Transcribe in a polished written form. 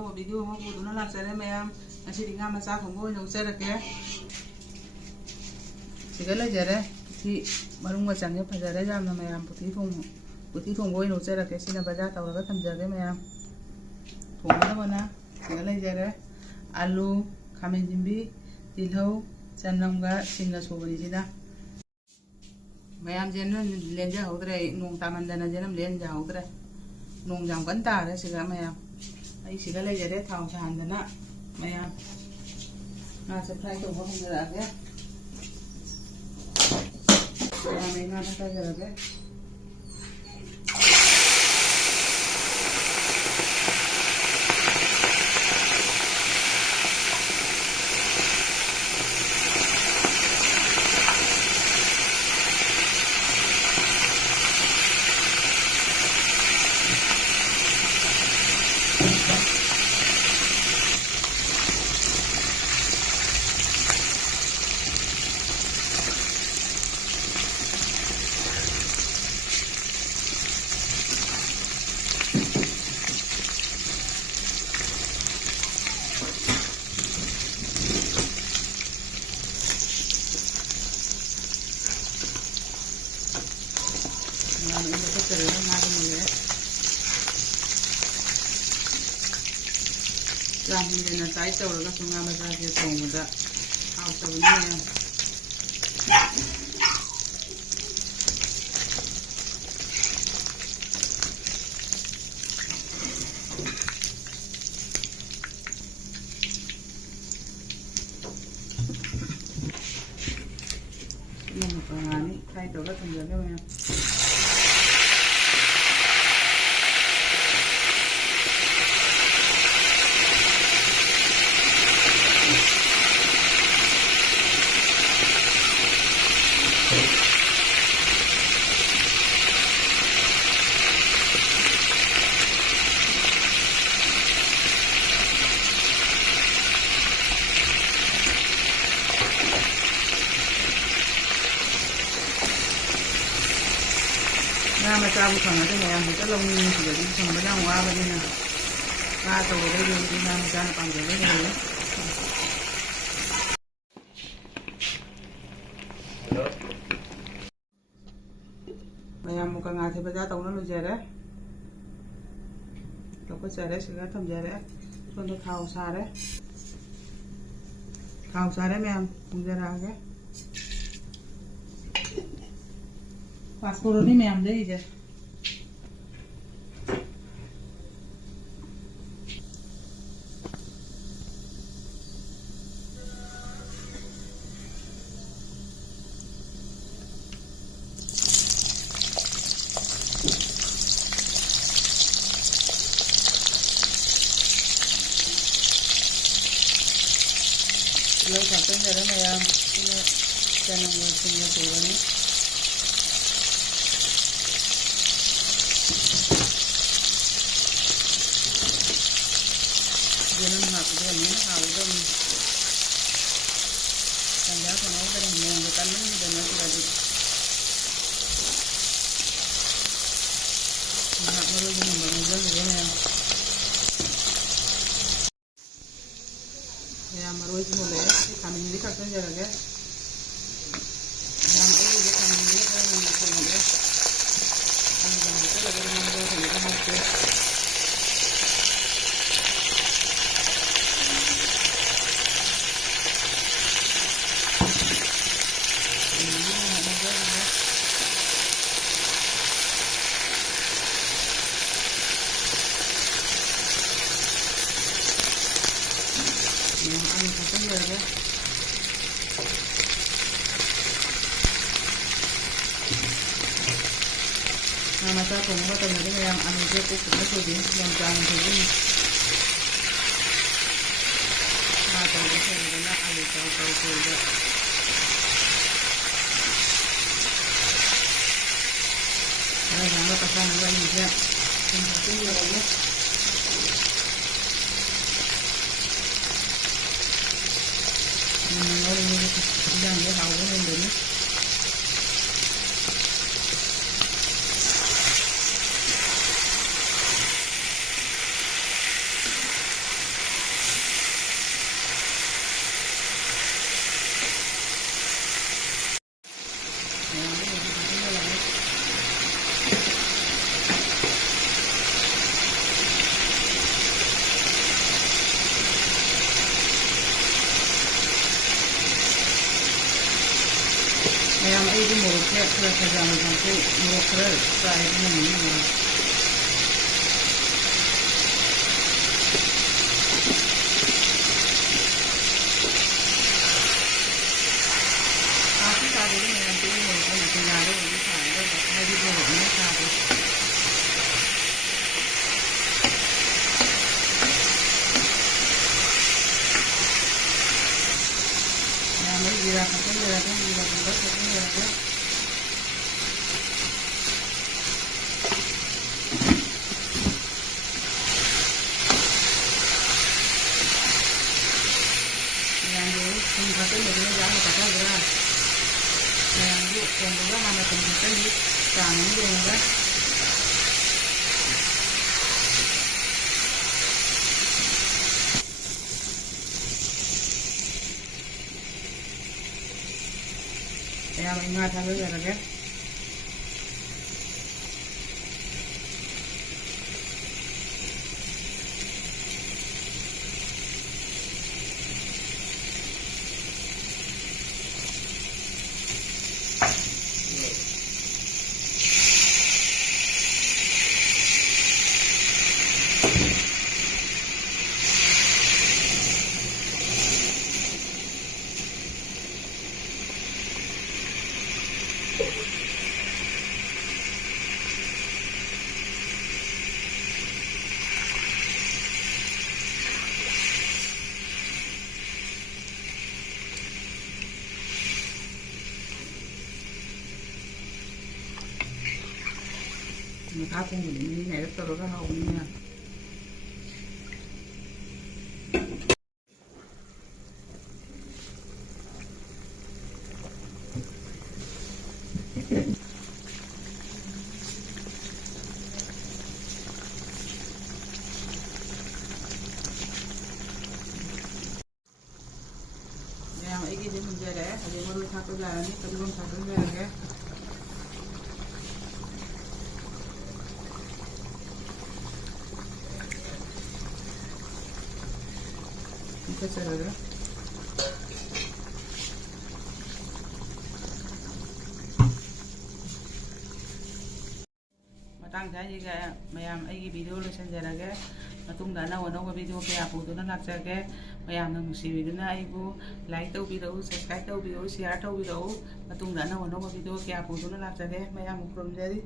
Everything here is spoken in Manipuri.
ꯑꯅꯧꯕ ꯚꯤꯗꯤꯑꯣ ꯑꯃ ꯄꯨꯗꯨꯅ ꯂꯥꯛꯆꯔꯦ ꯃꯌꯥꯝ. ꯉꯁꯤꯗꯤ ꯉꯥ ꯃꯆꯥ ꯊꯣꯡꯕ ꯑꯣꯏꯅ ꯎꯠꯆꯔꯛꯀꯦ. ꯁꯤꯗ ꯂꯩꯖꯔꯦ ꯄꯨꯊꯤ ꯃꯔꯨꯝꯒ ꯆꯪꯉꯦ ꯐꯖꯔꯦ ꯌꯥꯝꯅ ꯃꯌꯥꯝ. ꯄꯨꯊꯤ ꯊꯣꯡꯕ ꯑꯣꯏꯅ ꯎꯠꯆꯔꯛꯀꯦ. ꯁꯤꯅ ꯕꯖꯥꯔ ꯇꯧꯔꯒ ꯊꯝꯖꯒꯦ ꯃꯌꯥꯝ. ꯊꯣꯡꯒꯗꯕꯅ ꯁꯤꯗ ꯂꯩꯖꯔꯦ ꯑꯂꯨ, ꯈꯥꯃꯦꯟ ꯁꯤꯟꯕꯤ, ꯇꯤꯜꯍꯧ, ꯆꯅꯝꯒ ꯁꯤꯡꯒ ꯁꯨꯕꯅꯤ ꯁꯤꯗ. ꯃꯌꯥꯝ ꯖꯦꯅꯝ ꯂꯦꯟꯖꯍꯧꯗ꯭ꯔꯦ. ꯅꯣꯡ ꯇꯥꯃꯟꯗꯅ ꯖꯦꯅꯝ ꯂꯦꯟꯖꯍꯧꯗ꯭ꯔꯦ. ꯅꯣꯡ ꯌꯥꯝ ꯀꯟꯅ ꯇꯥꯔꯦ ꯁꯤꯗ ꯃꯌꯥꯝ. ꯑꯩ ꯁꯤꯗ ꯂꯩꯖꯔꯦ ꯊꯥꯎ ꯁꯥꯍꯟꯗꯅ ꯃꯌꯥꯝ. ꯉꯥꯁꯦ ꯐ꯭ꯔꯥꯏ ꯇꯧꯕ ꯍꯧꯖꯔꯛꯑꯒꯦ. ꯃꯌꯥꯝ ꯑꯩ ꯉꯥ ꯊꯥꯛꯆꯔꯒꯦ. ꯌꯥꯝ ꯍꯦꯟꯅ ꯇꯥꯏꯠ ꯇꯧꯔꯒꯁꯨ ꯉꯥ ꯃꯆꯥꯁꯦ ꯊꯣꯡꯕꯗ ꯍꯥꯎꯇꯕꯅꯤ ꯃꯌꯥꯝ. ꯉꯥꯅꯤ ꯐ꯭ꯔꯥꯏ ꯇꯧꯔꯒ ꯊꯝꯖꯒꯦ ꯃꯌꯥꯝ. ꯉꯥ ꯃꯆꯥꯕꯨ ꯐꯪꯉꯗꯤ ꯃꯌꯥꯝ ꯍꯦꯛꯇ ꯂꯧꯅꯤꯡꯉꯤꯁꯤꯗꯗꯤ ꯐꯪꯕ ꯌꯥꯝ ꯋꯥꯕꯅꯤꯅ ꯉꯥ ꯑꯆꯧꯕꯗꯩꯗꯤ ꯉꯥ ꯃꯆꯥꯅ ꯄꯥꯝꯖꯕ ꯍꯦꯜꯂꯦ. ꯃꯌꯥꯝ ꯃꯨꯛꯀ ꯉꯥꯁꯦ ꯕꯖꯥꯔ ꯇꯧꯅ ꯂꯣꯏꯖꯔꯦ. ꯂꯧꯈꯠꯆꯔꯦ ꯁꯤꯒ ꯊꯝꯖꯔꯦ. ꯁꯣꯝꯗ ꯊꯥꯎ ꯁꯥꯔꯦ. ꯊꯥꯎ ꯁꯥꯔꯦ ꯃꯌꯥꯝ ꯊꯣꯡꯖꯔꯛꯑꯒꯦ. ꯄꯥꯁꯄꯣꯔꯠꯅꯤ ꯃꯌꯥꯝ ꯂꯩꯔꯤꯁꯦ. ꯇꯤꯜꯍꯧ ꯊꯥꯛꯆꯟꯖꯔꯦ ꯃꯌꯥꯝ. ꯁꯤꯅ ꯆꯅꯝꯒ ꯁꯤꯡꯒ ꯁꯨꯕꯅꯤ. ꯖꯦꯅꯝ ꯍꯥꯞꯄꯗ ꯑꯃꯨꯛ ꯍꯥꯎꯒꯗꯕꯅꯤ. ꯇꯟꯖꯥ ꯐꯪꯍꯧꯗ꯭ꯔꯦ ꯅꯣꯡꯒ ꯀꯟꯃꯟꯈꯤꯗꯅ ꯁꯤꯗꯗꯤ. ꯉꯥꯏꯍꯥꯛ ꯃꯔꯣꯏꯒꯤ ꯅꯝꯕ ꯉꯧꯖꯈꯤꯒꯦ ꯃꯌꯥꯝ. ꯃꯌꯥꯝ ꯃꯔꯣꯏꯁꯤ ꯃꯨꯜꯂꯛꯑꯦ. ꯁꯤ ꯈꯥꯃꯦꯟꯁꯤꯟꯕꯤ ꯊꯥꯛꯆꯟꯖꯔꯒꯦ. ꯃꯌꯥꯝ ꯑꯩꯒꯤꯗꯤ ꯈꯥꯃꯦꯟꯁꯤꯟꯕꯤꯅ ꯈꯔ ꯉꯟꯅ ꯊꯣꯡꯉꯒꯦ. ꯑꯂꯨꯒ ꯍꯥꯞꯆꯜꯂꯒ ꯉꯥ ꯃꯆꯥ ꯊꯣꯡꯕꯗ ꯍꯥꯞꯄꯦ. 아니 잠깐만요. Mata kung mo tayo na yung ano dito kung ito din yung dami din. Mata ko sa na ano tayo. Ay, ano pa sa mga niya. Ito yung 이게 나오는 데는 ꯃꯌꯥꯝ ꯑꯩꯗꯤ ꯃꯣꯔꯣꯛꯁꯦ ꯈꯔ ꯌꯥꯝꯅ ꯆꯥꯝꯊꯣꯛ ꯃꯣꯔꯣꯛ ꯈꯔ ꯆꯥꯏ ꯉꯝꯃꯤ ꯃꯣꯔꯣꯛ ꯁꯥꯁꯨ ꯁꯥꯗꯦꯗ ꯃꯌꯥꯝ ꯇꯤꯜꯍꯧ ꯃꯣꯔꯣꯛ ꯑꯩꯅ ꯀꯨꯏꯅꯥꯗ ꯑꯣꯏꯅ ꯁꯥꯒꯗꯕ ꯍꯥꯏꯗꯤ ꯃꯣꯔꯣꯛꯅ ꯁꯥꯗꯦ ꯃꯌꯥꯝ ꯑꯩ ꯖꯤꯔꯥ ꯊꯥꯛꯆꯤꯟꯖꯔꯒꯦ ꯖꯤꯔꯥ ꯒꯨꯝꯕ ꯊꯥꯛꯆꯤꯟꯖꯔꯒꯦ ꯃꯌꯥꯝꯁꯨ ꯊꯨꯝ ꯊꯥꯛꯆꯤꯟꯕꯗꯨꯅ ꯌꯥꯝꯅ ꯊꯥꯛꯆꯕ꯭ꯔꯥ ꯃꯌꯥꯝꯁꯨ ꯊꯣꯡꯕꯒ ꯍꯥꯟꯅ ꯊꯨꯝ ꯊꯥꯛꯆꯤꯜꯂꯤ ꯆꯥꯡ ꯑꯃ ꯌꯦꯡꯉꯒ mẹ mình ngay theo bây giờ là cái mình tháo con mình như này rất là hậu nha. Now I give them the rest, and they will have to learn it, and they will have to learn it. That's it. Matang saya juga mayam aigi video lesson jarage matung dana wano ko video kaya puto na nagsage mayam nang si video na aibu like tau video subscribe tau video share tau video matung dana wano ko video kaya puto na nagsage mayam from jadi